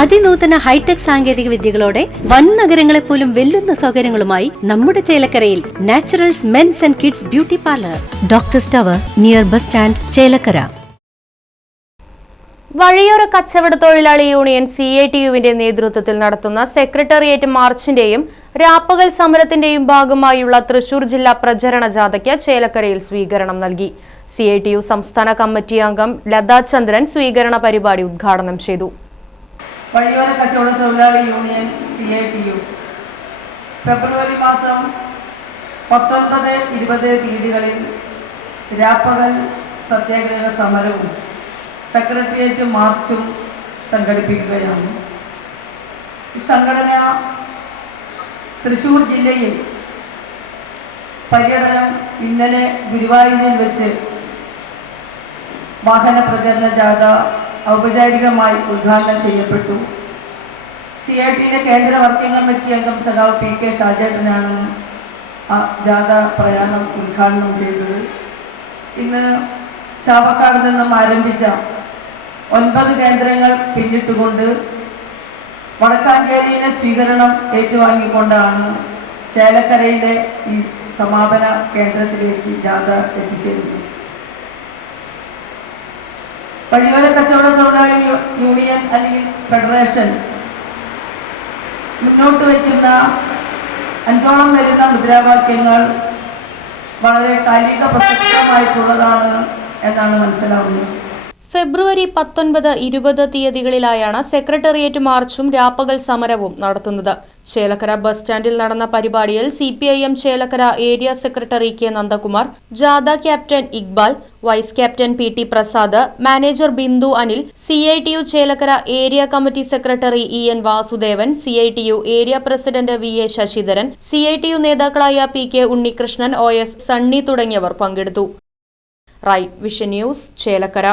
അതിനൂതന hi tech സാങ്കേതിക വിദ്യകളോടെ വൻ നഗരങ്ങളെ പോലും വെല്ലുന്ന സൗകര്യങ്ങളുമായി നമ്മുടെ ചേലക്കരയിൽ Naturals men's and kids beauty parlour, doctors tower near bus stand, Chelakkara. വഴിയോര കച്ചവട തൊഴിലാളി യൂണിയൻ CITU-വിന്റെ നേതൃത്വത്തിൽ നടത്തുന്ന സെക്രട്ടേറിയറ്റ് മാർച്ചിന്റെയും രാപ്പകൽ സമരത്തിന്റെയും ഭാഗമായുള്ള തൃശൂർ ജില്ലാ പ്രചരണ ജാഥയ്ക്ക് ചേലക്കരയിൽ സ്വീകരണം നൽകി. CITU സംസ്ഥാന കമ്മിറ്റി അംഗം ലതാ ചന്ദ്രൻ സ്വീകരണ പരിപാടി ഉദ്ഘാടനം ചെയ്തു. വഴിയോര കച്ചവട തൊഴിലാളി യൂണിയൻ CITU ഫെബ്രുവരി മാസം 19-20 തീയതികളിൽ രാപ്പകൽ സത്യാഗ്രഹ സമരവും സെക്രട്ടേറിയറ്റ് മാർച്ചും സംഘടിപ്പിക്കുകയാണ്. ഈ സംഘടന തൃശൂർ ജില്ലയിൽ പര്യടനം ഇന്നലെ ഗുരുവായൂരിൽ വെച്ച് വാഹന പ്രചരണ ജാഥ ഔപചാരികമായി ഉദ്ഘാടനം ചെയ്യപ്പെട്ടു. CITU കേന്ദ്ര വർക്കിംഗ് കമ്മിറ്റി അംഗം സഖാവ് PK ഷാജേട്ടനാണ് ആ ജാഥ പ്രയാണം ഉദ്ഘാടനം ചെയ്തത്. ഇന്ന് ചാവക്കാട് നിന്നും ആരംഭിച്ച 9 കേന്ദ്രങ്ങൾ പിന്നിട്ടുകൊണ്ട് വടക്കാഞ്ചേരിയിലെ സ്വീകരണം ഏറ്റുവാങ്ങിക്കൊണ്ടാണ് ചേലക്കരയിലെ ഈ സമാപന കേന്ദ്രത്തിലേക്ക് ജാഥ എത്തിച്ചേരുന്നത്. വഴിയോര കച്ചവട തൊഴിലാളി യൂണിയൻ അല്ലെങ്കിൽ ഫെഡറേഷൻ മുന്നോട്ട് വയ്ക്കുന്ന 5ഓളം വരുന്ന മുദ്രാവാക്യങ്ങൾ വളരെ കാലിക പ്രസക്തമായിട്ടുള്ളതാണ് എന്നാണ് മനസ്സിലാവുന്നത്. ഫെബ്രുവരി 19-20 തീയതികളിലായാണ് സെക്രട്ടേറിയറ്റ് മാർച്ചും രാപ്പകൽ സമരവും നടത്തുന്നത്. ചേലക്കര ബസ് സ്റ്റാൻഡിൽ നടന്ന പരിപാടിയിൽ CPIM Chelakkara area secretary K Nandakumar, ജാഥ captain Iqbal, vice captain PT Prasad, manager Bindu Anil, CITU Chelakkara area committee secretary EN Vasudevan, CITU area president VA Sasidharan, CITU നേതാക്കളായ PK ഉണ്ണികൃഷ്ണൻ, OS സണ്ണി തുടങ്ങിയവർ പങ്കെടുത്തു. Right Vision News, Chelakkara.